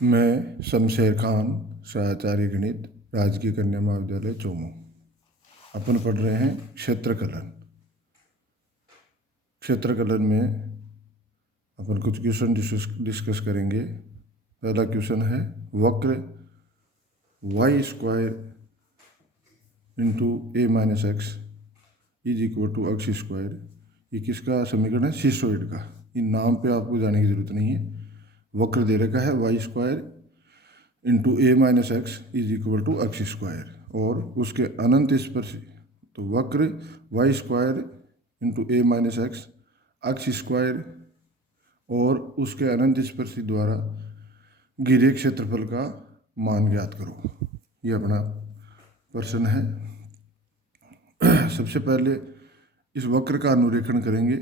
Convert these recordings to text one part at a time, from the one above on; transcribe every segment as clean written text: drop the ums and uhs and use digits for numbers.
मैं शमशेर खान, सहाचार्य गणित, राजकीय कन्या महाविद्यालय चोमू। अपन पढ़ रहे हैं क्षेत्रकलन। क्षेत्रकलन में अपन कुछ क्वेश्चन डिस्कस करेंगे। पहला क्वेश्चन है वक्र y square into a minus x is equal to x square. ये किसका समीकरण है? सिसोइड का। इन नाम पे आपको जाने की जरूरत नहीं है। वक्र दे रखा है y square into a minus x is equal to x square और उसके अनंत स्पर्शी। तो वक्र y square into a minus x x square और उसके अनंत स्पर्शी द्वारा घिरे क्षेत्रफल का मान ज्ञात करो। ये अपना प्रश्न है। सबसे पहले इस वक्र का अनुरेखण करेंगे।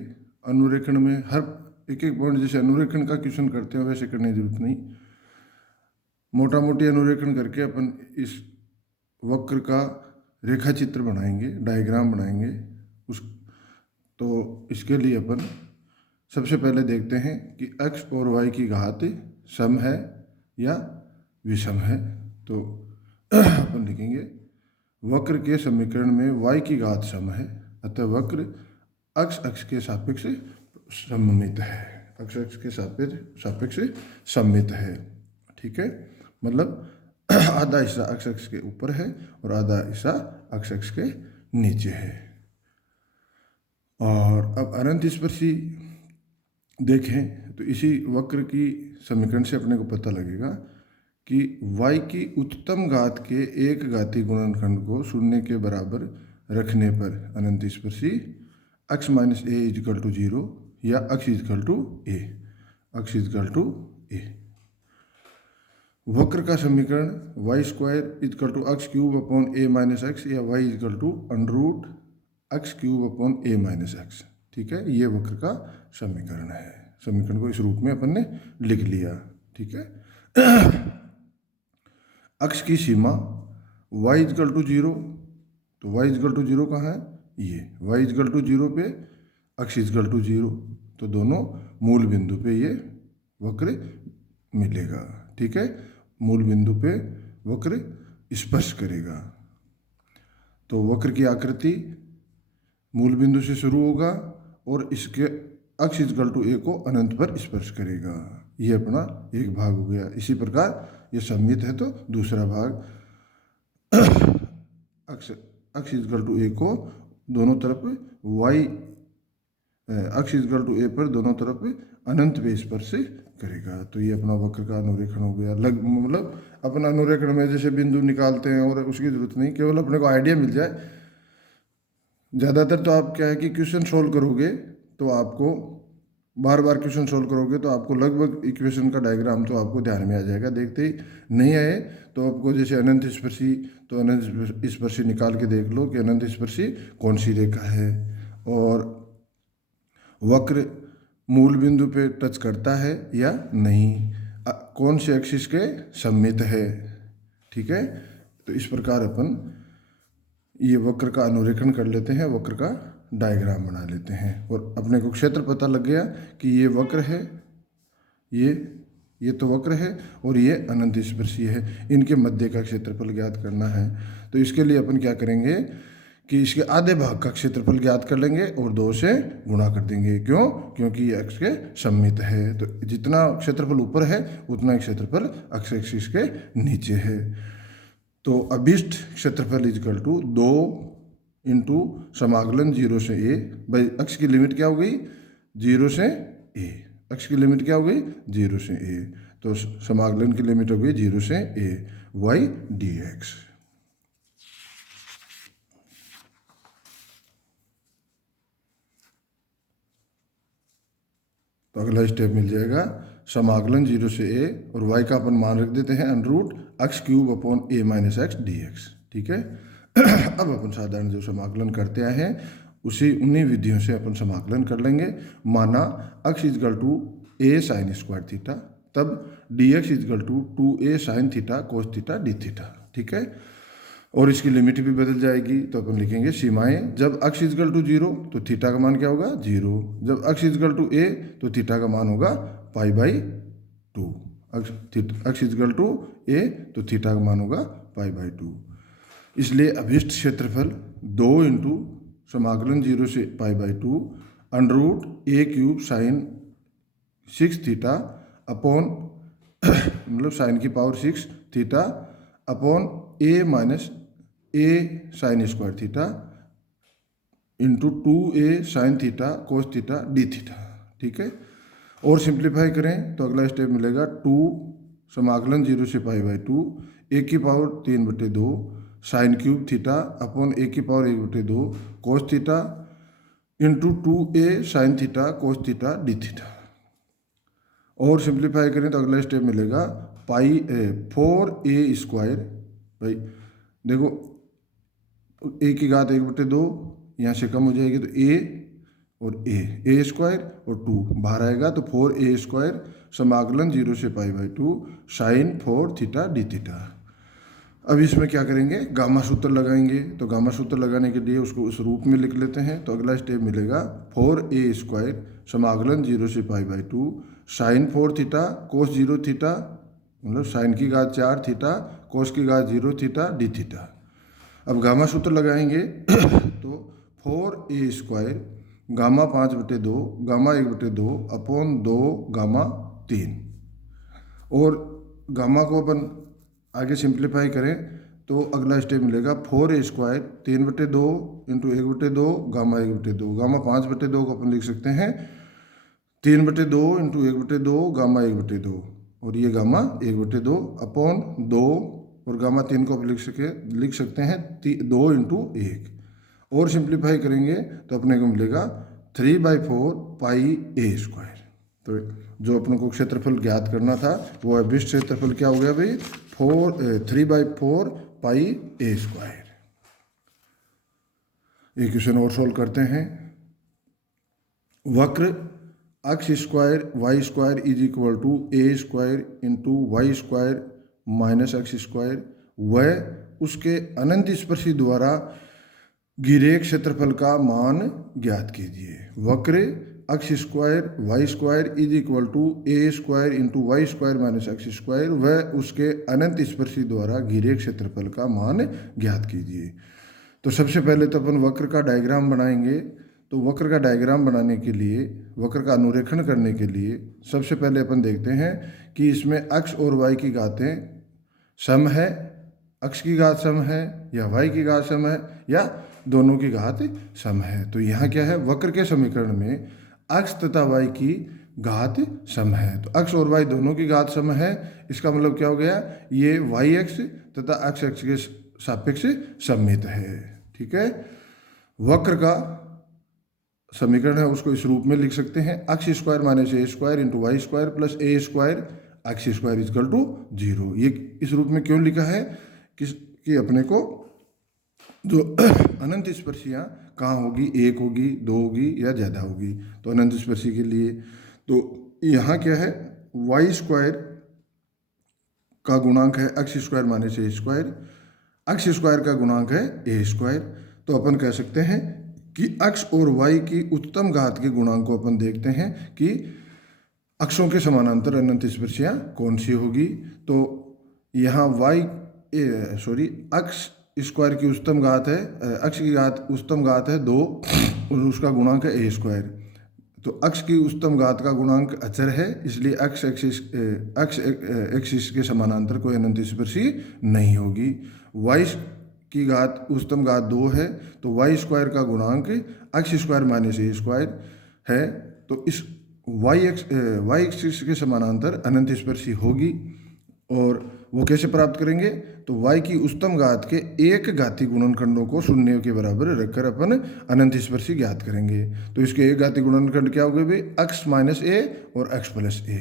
अनुरेखण में हर एक एक पॉइंट, जैसे अनुरेखण का क्वेश्चन करते हैं वैसे करने की जरूरत नहीं। मोटा मोटी अनुरेखण करके अपन इस वक्र का रेखा चित्र बनाएंगे, डायग्राम बनाएंगे। तो इसके लिए अपन सबसे पहले देखते हैं कि x और y की घात सम है या विषम है। तो अपन लिखेंगे वक्र के समीकरण में y की घात सम है, अतः वक्र x के सापेक्ष सममित है। x के सापेक्ष सममित है। ठीक है, मतलब आधा हिस्सा x के ऊपर है और आधा हिस्सा x के नीचे है। और अब अनंत स्पर्शी देखें तो इसी वक्र की समीकरण से अपने को पता लगेगा कि y की उत्तम घात के एक घातीय गुणनखंड को शून्य के बराबर रखने पर अनंत स्पर्शी x minus a equal to 0 या x is equal to a. x is equal to a. वक्र का समीकरण y square is equal to x cube upon a minus x या y is equal to under root x cube upon a minus x. ठीक है, ये वक्र का समीकरण है। समीकरण को इस रूप में अपन ने लिख लिया। ठीक है, एक्स की सीमा y इजकल टू 0, तो y इजकल टू 0 कहाँ है? ये y इजकल टू 0 पे x इजकल टू 0, तो दोनों मूल बिंदु पे ये वक्र मिलेगा। ठीक है, मूल बिंदु पे वक्र स्पर्श करेगा। तो वक्र की आकृति मूल बिंदु से शुरू होगा और इसके x इजकल टू a को अनंत पर स्पर्श करेगा। ये अपना एक भाग हो गया। इसी प्रकार ये सममित है तो दूसरा भाग x इजकल टू a को दोनों तरफ x इजकल टू a पर दोनों तरफ अनंत पे स्पर्श करेगा। तो ये अपना वक्र का अनुरेखण हो गया। मतलब अपना अनुरेखण में जैसे बिंदु निकालते हैं और उसकी जरूरत नहीं, केवल अपने को आइडिया मिल जाए। ज़्यादातर तो आप क्या है कि क्वेश्चन सोल्व करोगे तो आपको बार बार क्वेश्चन सोल्व करोगे तो आपको लगभग इक्वेशन का डायग्राम तो आपको ध्यान में आ जाएगा। देखते ही नहीं आए तो आपको जैसे अनंत स्पर्शी, तो अनंत स्पर्शी निकाल के देख लो कि अनंत स्पर्शी कौन सी रेखा है और वक्र मूल बिंदु पे टच करता है या नहीं, कौन से एक्सिस के सममित है। ठीक है, तो इस प्रकार अपन ये वक्र का अनुरेखण कर लेते हैं, वक्र का डायग्राम बना लेते हैं और अपने को क्षेत्र पता लग गया कि ये वक्र है, ये तो वक्र है और ये अनंत स्पर्शी है। इनके मध्य का क्षेत्रफल ज्ञात करना है। तो इसके लिए अपन क्या करेंगे कि इसके आधे भाग का क्षेत्रफल ज्ञात कर लेंगे और 2 से गुणा कर देंगे। क्यों? क्योंकि ये x के सममित है। तो जितना क्षेत्रफल ऊपर है उतना क्षेत्रफल x एक्सिस के नीचे है। तो अभिष्ट क्षेत्रफल इजकल टू 2 इंटू समाकलन 0 से a। भाई x की लिमिट क्या हो गई? 0 से a। x की लिमिट क्या हो गई? 0 से a। तो समाकलन की लिमिट हो गई 0 से a y dx। तो अगला स्टेप मिल जाएगा समाकलन 0 से a और y का अपन मान रख देते हैं under root x cube upon a minus x d x. ठीक है, अब अपन साधारण जो समाकलन करते आए हैं उन्हीं विधियों से अपन समाकलन कर लेंगे। माना x is equal to a sine square theta, तब dx is equal to 2a sine theta cos theta d theta. ठीक है, और इसकी लिमिट भी बदल जाएगी। तो अपन लिखेंगे सीमाएं, जब x इजकल टू 0 तो थीटा का मान क्या होगा? 0। जब x इजकल टू a तो थीटा का मान होगा pi by 2। X is equal to a, तो थीटा का मान होगा π/2। इसलिए अभिष्ट क्षेत्रफल 2 इंटू समाकलन 0 से π/2 √a³ साइन 6 थीटा अपॉन मतलब साइन की power 6 theta upon a minus a sine square theta into 2a sine theta cos theta d theta. ठीक है, और सिंप्लीफाई करें तो अगला स्टेप मिलेगा 2 समाकलन 0 से π/2 a की power 3/2 sine cube theta upon a की power 1/2 cos theta into 2a sine theta cos theta d theta. और सिंप्लीफाई करें तो अगला स्टेप मिलेगा 4a²। भाई देखो a की घात 1/2 यहाँ से कम हो जाएगी तो a और a² और 2 बाहर आएगा तो 4a² समाकलन 0 से π/2 साइन 4 थीटा डी थीटा। अब इसमें क्या करेंगे, गामा सूत्र लगाएंगे। तो गामा सूत्र लगाने के लिए उसको उस रूप में लिख लेते हैं। तो अगला स्टेप मिलेगा 4a² समाकलन 0 से π/2 साइन 4 थीटा कोस 0 थीटा मतलब साइन की घात 4 थीटा कोस की घात 0 थीटा डी थीटा। अब गामा सूत्र लगाएंगे तो 4a² gamma 5/2 gamma 1/2 upon 2 gamma 3। और गामा को अपन आगे सिंप्लीफाई करें तो अगला स्टेप मिलेगा 4a² 3/2 इंटू 1/2 गामा 1/2 गामा 5/2 को अपन लिख सकते हैं 3/2 इंटू 1/2 गामा 1/2 और ये गामा 1/2 अपॉन 2 और गामा 3 को लिख सकते हैं 2 इंटू 1। और सिंप्लीफाई करेंगे तो अपने को मिलेगा 3/4 πa²। तो जो अपने को क्षेत्रफल ज्ञात करना था वो अभिष्ट क्षेत्रफल क्या हो गया भाई 3/4 πa²। एक क्वेश्चन और सोल्व करते हैं। वक्र x² y² is equal to a² into y² minus x², वह उसके अनंत स्पर्शी द्वारा घिरे क्षेत्रफल का मान ज्ञात कीजिए। वक्र x² y² is equal to a² into y² minus x², वह उसके अनंत स्पर्शी द्वारा घिरे क्षेत्रफल का मान ज्ञात कीजिए। तो सबसे पहले तो अपन वक्र का डायग्राम बनाएंगे। तो वक्र का डायग्राम बनाने के लिए, वक्र का अनुरेखण करने के लिए सबसे पहले अपन देखते हैं कि इसमें x और y की घातें सम है, x की घात सम है या y की घात सम है या दोनों की घात सम है। तो यहाँ क्या है, वक्र के समीकरण में x तथा y की घात सम है। तो x और y दोनों की घात सम है, इसका मतलब क्या हो गया, ये yx तथा x के सापेक्ष सममित है। ठीक है, वक्र का समीकरण है उसको इस रूप में लिख सकते हैं x² minus a² into y² plus a² x² is equal to 0। ये इस रूप में क्यों लिखा है कि अपने को जो अनंत स्पर्शियाँ कहाँ होगी, 1 होगी, 2 होगी या ज़्यादा होगी। तो अनंत स्पर्शी के लिए तो यहाँ क्या है, y² का गुणांक है x² माइनस a², x² का गुणांक है a²। तो अपन कह सकते हैं कि x और y की उच्चतम घात के गुणांक को अपन देखते हैं कि अक्षों के समानांतर अनंत स्पर्शियाँ कौन सी होगी। तो यहाँ x² की उच्चतम घात है, x की घात उच्चतम घात है 2 और उसका गुणांक है a²। तो x की उच्चतम घात का गुणांक अचर है, इसलिए x एक्सिस के समानांतर कोई अनंत स्पर्शी नहीं होगी। y की घात उच्चतम घात 2 है, तो y² का गुणांक x² माइनस a² है। तो इस y एक्सिस के समानांतर अनंत स्पर्शी होगी। और वो कैसे प्राप्त करेंगे, तो y की उच्चतम घात के एक घाती गुणनखंडों को शून्य के बराबर रखकर अपन अनंत स्पर्शी ज्ञात करेंगे। तो इसके एक घाती गुणनखंड क्या हो गए भाई, x माइनस a और x plus a,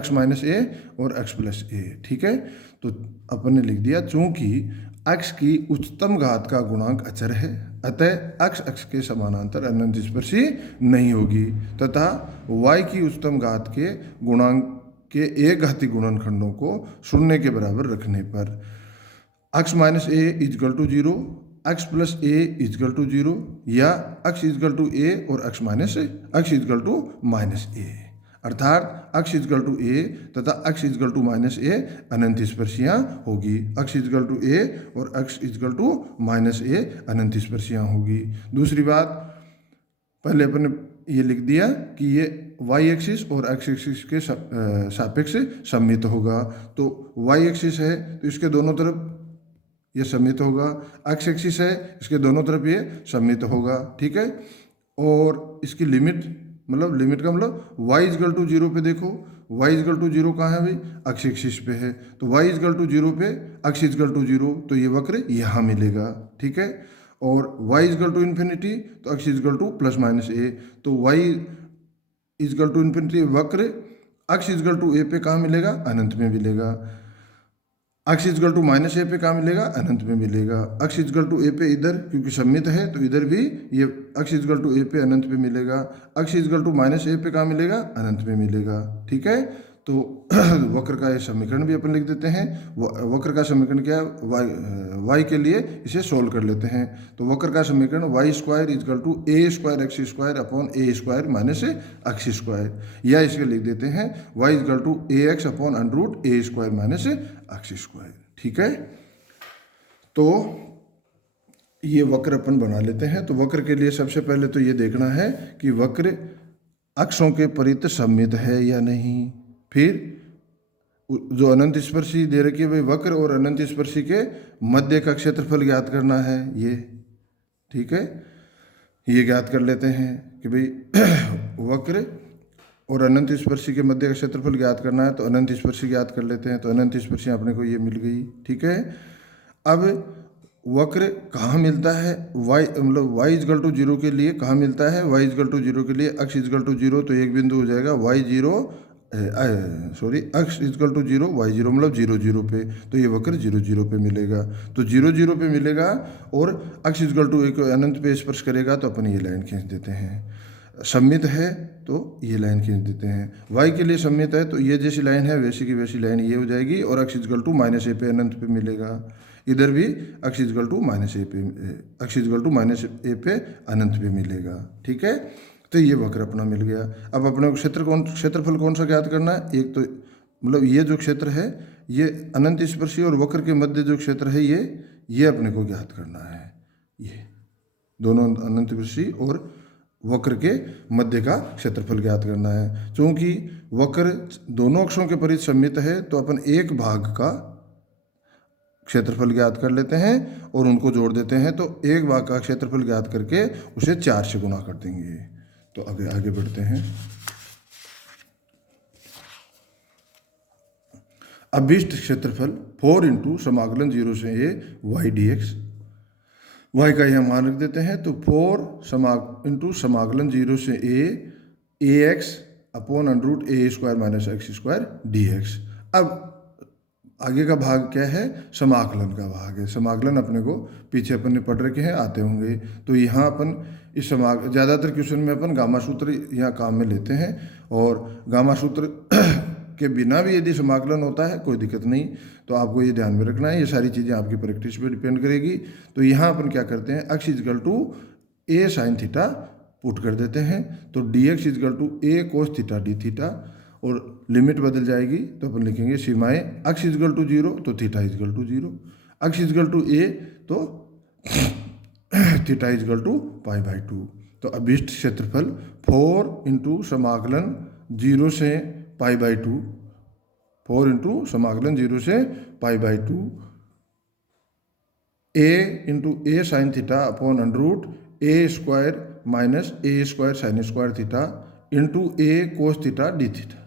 x minus a और x प्लस a। ठीक है, तो अपन ने लिख दिया चूंकि x की उच्चतम घात का गुणांक अचर है, अतः x के समानांतर अनंत स्पर्शी नहीं होगी तथा y की उच्चतम घात के गुणांक के एक घाती गुणनखंडों को शून्य के बराबर रखने पर x minus a is equal to 0, x plus a is equal to 0 या x इजकल टू a और x is equal to minus a। अर्थात अक्ष इजकल टू ए तथा अक्ष इजकल टू माइनस ए अनंत स्पर्शियाँ होगी। अक्ष इजकल टू ए और अक्ष इजकल टू माइनस ए अनंत स्पर्शियाँ होगी। दूसरी बात, पहले अपन ने ये लिख दिया कि ये वाई एक्सिस और एक्स एक्सिस के सापेक्ष सममित होगा। तो वाई एक्सिस है तो इसके दोनों तरफ ये सममित होगा, एक्स एक्सिस है इसके दोनों तरफ ये सममित होगा, ठीक है। और इसकी लिमिट का मतलब y इजकल टू 0 पे देखो, y इजकल टू 0 कहाँ है भाई, अक्ष एक्सिस पे है, तो y इजकल टू 0 पे अक्ष इजकल टू 0, तो ये वक्र यहाँ मिलेगा, ठीक है। और y इजकल टू इन्फिनिटी तो अक्ष इजकल टू प्लस माइनस ए, तो y इजकल टू इन्फिनिटी वक्र अक्ष इजकल टू ए पे कहाँ मिलेगा, अनंत में मिलेगा। अक्ष इजकल टू माइनस ए पे कहाँ मिलेगा, अनंत में मिलेगा। अक्ष इजकल टू ए पे इधर क्योंकि सममित है तो इधर भी ये अक्ष इजकल टू ए पे अनंत पे मिलेगा। अक्ष इजकल टू माइनस ए पे कहाँ मिलेगा, अनंत में मिलेगा, ठीक है। तो वक्र का ये समीकरण भी अपन लिख देते हैं। वक्र का समीकरण क्या है, वाई के लिए इसे सोल्व कर लेते हैं। तो वक्र का समीकरण y square is equal to a square x square upon a square minus x square, या इसके लिख देते हैं y is equal to a x upon under root a square minus x square, ठीक है। तो ये वक्र अपन बना लेते हैं। तो वक्र के लिए सबसे पहले तो ये देखना है कि वक्र अक्षों के परित सममित है या नहीं। फिर जो अनंत स्पर्शी दे रखी है भाई वक्र और अनंत स्पर्शी के मध्य का क्षेत्रफल ज्ञात करना है ये, ठीक है। ये ज्ञात कर लेते हैं कि भाई वक्र और अनंत स्पर्शी के मध्य का क्षेत्रफल ज्ञात करना है, तो अनंत स्पर्शी ज्ञात कर लेते हैं। तो अनंत स्पर्शी अपने को ये मिल गई, ठीक है। अब वक्र कहाँ मिलता है, y इजकल टू 0 के लिए कहाँ मिलता है, y इजकल टू 0 के लिए अक्ष इजकल टू 0, तो एक बिंदु हो जाएगा अक्ष इजकल टू 0 y 0 मतलब 0 0 पे, तो ये वक्र 0 0 पे मिलेगा। तो 0 0 पे मिलेगा और अक्ष इजकल टू 1 अनंत पे स्पर्श करेगा, तो अपन ये लाइन खींच देते हैं। सममित है तो ये लाइन खींच देते हैं। y के लिए सममित है तो ये जैसी लाइन है वैसी की वैसी लाइन ये हो जाएगी, और अक्ष इजकल टू माइनस ए पे अनंत पे मिलेगा। इधर भी अक्ष इजकल टू माइनस ए पे अनंत पे मिलेगा, ठीक है। तो ये वक्र अपना मिल गया। अब अपने को क्षेत्रफल कौन सा ज्ञात करना है, एक तो मतलब ये जो क्षेत्र है ये अनंत स्पर्शी और वक्र के मध्य जो क्षेत्र है ये अपने को ज्ञात करना है। ये दोनों अनंत स्पर्शी और वक्र के मध्य का क्षेत्रफल ज्ञात करना है। चूंकि वक्र दोनों अक्षों के परित सममित है तो अपन एक भाग का क्षेत्रफल ज्ञात कर लेते हैं और उनको जोड़ देते हैं, तो एक भाग का क्षेत्रफल ज्ञात करके उसे 4 से गुना कर देंगे। तो आगे बढ़ते हैं। अभीष्ट क्षेत्रफल 4 इंटू समाकलन 0 से ए वाई डी एक्स, वाई का यह मान रख देते हैं। तो 4 इंटू समाकलन 0 से a x upon under root a square minus x square d x. अब आगे का भाग क्या है, समाकलन का भाग है। समाकलन अपने को पीछे अपन ने पढ़ रखे हैं, आते होंगे। तो यहाँ अपन इस ज़्यादातर क्वेश्चन में अपन गामा सूत्र यहाँ काम में लेते हैं, और गामा सूत्र के बिना भी यदि समाकलन होता है कोई दिक्कत नहीं। तो आपको ये ध्यान में रखना है, ये सारी चीज़ें आपकी प्रैक्टिस पे डिपेंड करेगी। तो यहाँ अपन क्या करते हैं, अक्ष is equal to a sine theta put कर देते हैं, तो d x is equal to a cos theta d theta, और लिमिट बदल जाएगी तो अपन लिखेंगे सीमाएं अक्ष इजकल टू 0 तो थीटा इजकल टू 0, अक्ष इजकल टू ए तो थीटा इजकल टू π/2। तो अभीष्ट क्षेत्रफल 4 इंटू समाकलन 0 से π/2, 4 इंटू समाकलन 0 से π/2 a into a sine theta upon under root a square minus a square sine square theta into a cos theta d theta.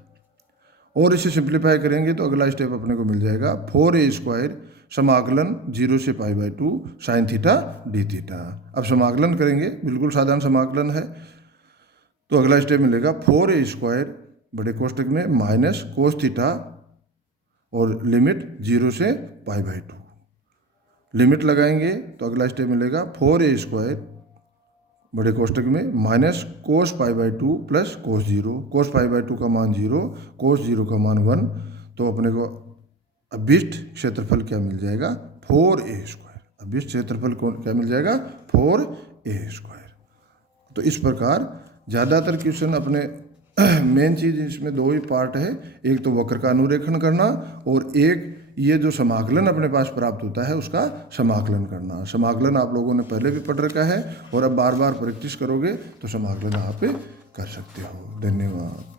और इसे सिंप्लीफाई करेंगे तो अगला स्टेप अपने को मिल जाएगा 4a स्क्वायर समाकलन 0 से π/2 साइन थीटा डी थीटा। अब समाकलन करेंगे, बिल्कुल साधारण समाकलन है। तो अगला स्टेप मिलेगा 4a स्क्वायर बड़े कोष्टक में माइनस कोस थीटा और लिमिट 0 से π/2। लिमिट लगाएंगे तो अगला स्टेप मिलेगा 4a स्क्वायर बड़े कोष्टक में माइनस कोस π/2 प्लस कोस 0, कोस π/2 का मान 0, कोस 0 का मान 1। तो अपने को अभीष्ट क्षेत्रफल क्या मिल जाएगा, 4a स्क्वायर। अभीष्ट क्षेत्रफल क्या मिल जाएगा, 4a स्क्वायर। तो इस प्रकार ज़्यादातर क्वेश्चन अपने मेन चीज़ इसमें दो ही पार्ट है, एक तो वक्र का अनुरेखण करना और एक ये जो समाकलन अपने पास प्राप्त होता है उसका समाकलन करना। समाकलन आप लोगों ने पहले भी पढ़ रखा है और अब बार बार प्रैक्टिस करोगे तो समाकलन आप कर सकते हो। धन्यवाद।